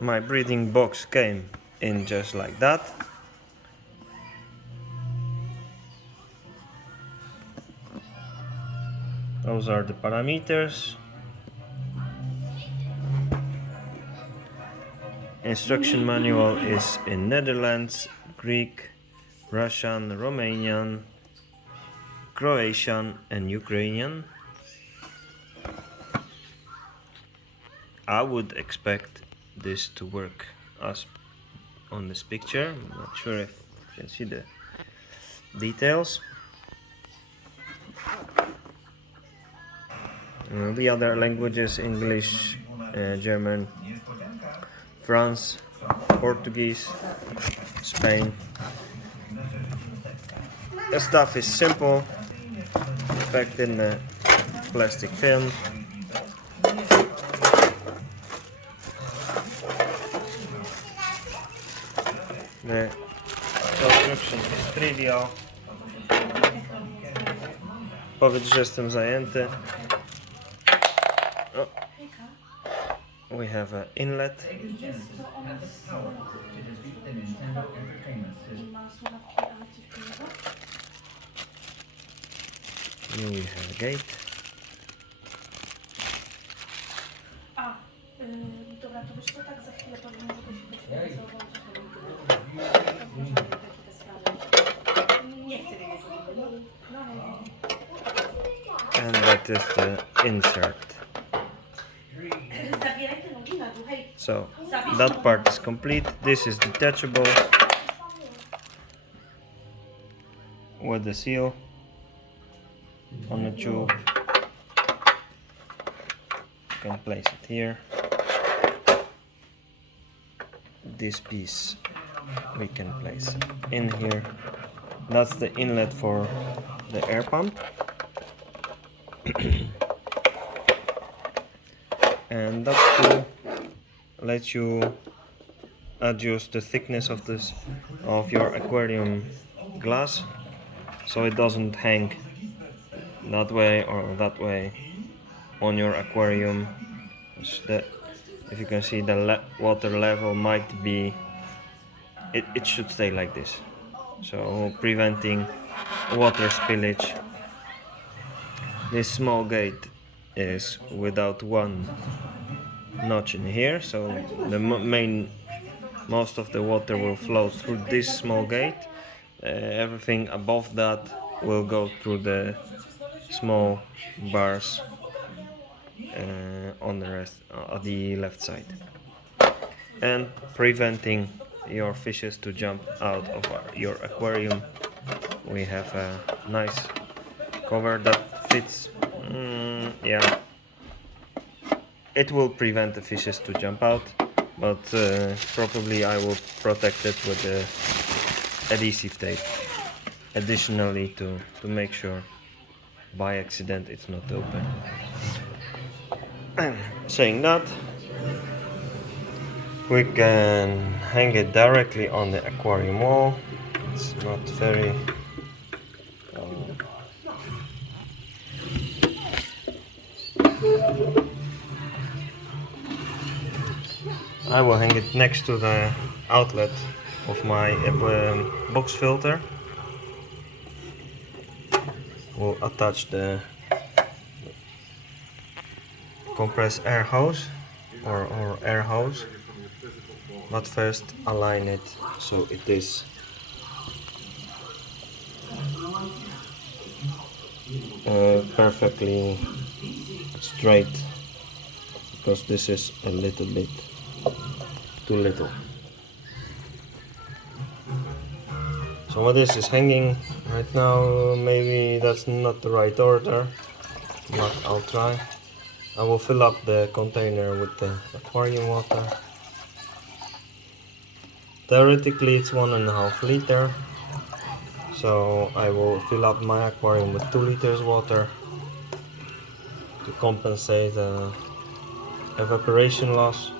My breeding box came in just like that. Those are the parameters. Instruction manual is in Netherlands, Greek, Russian, Romanian, Croatian and Ukrainian. I would expect this to work as on this picture. I'm not sure if you can see the details. The other languages: English, German, France, Portuguese, Spain. The stuff is simple, packed in the plastic film. The construction is trivial. Powiedz, że jestem zajęty. Oh. We have an inlet. Here we have a gate. Dobra, to wiesz co, tak za chwilę powiem, że to się nie chcę wiedzieć. And that is the insert. So that part is complete. This is detachable with the seal on the tube. You can place it here. This piece we can place in here. That's the inlet for the air pump. And that tool lets you adjust the thickness of your aquarium glass, so it doesn't hang that way or that way on your aquarium. If you can see, the water level might be, it should stay like this, so preventing water spillage. This small gate is without one notch in here, so the most of the water will flow through this small gate. Everything above that will go through the small bars on the left side, and preventing your fishes to jump out of your aquarium. We have a nice cover that fits. Yeah, it will prevent the fishes to jump out, but probably I will protect it with the adhesive tape additionally to make sure by accident it's not open. And saying that, we can hang it directly on the aquarium wall. It's not very I will hang it next to the outlet of my box filter. We'll attach the compressed air hose or air hose, but first align it so it is perfectly straight, because this is a little bit too little. So what this is hanging right now, maybe that's not the right order, but I'll try. I will fill up the container with the aquarium water. Theoretically it's 1.5 liter, so I will fill up my aquarium with 2 liters water to compensate the evaporation loss.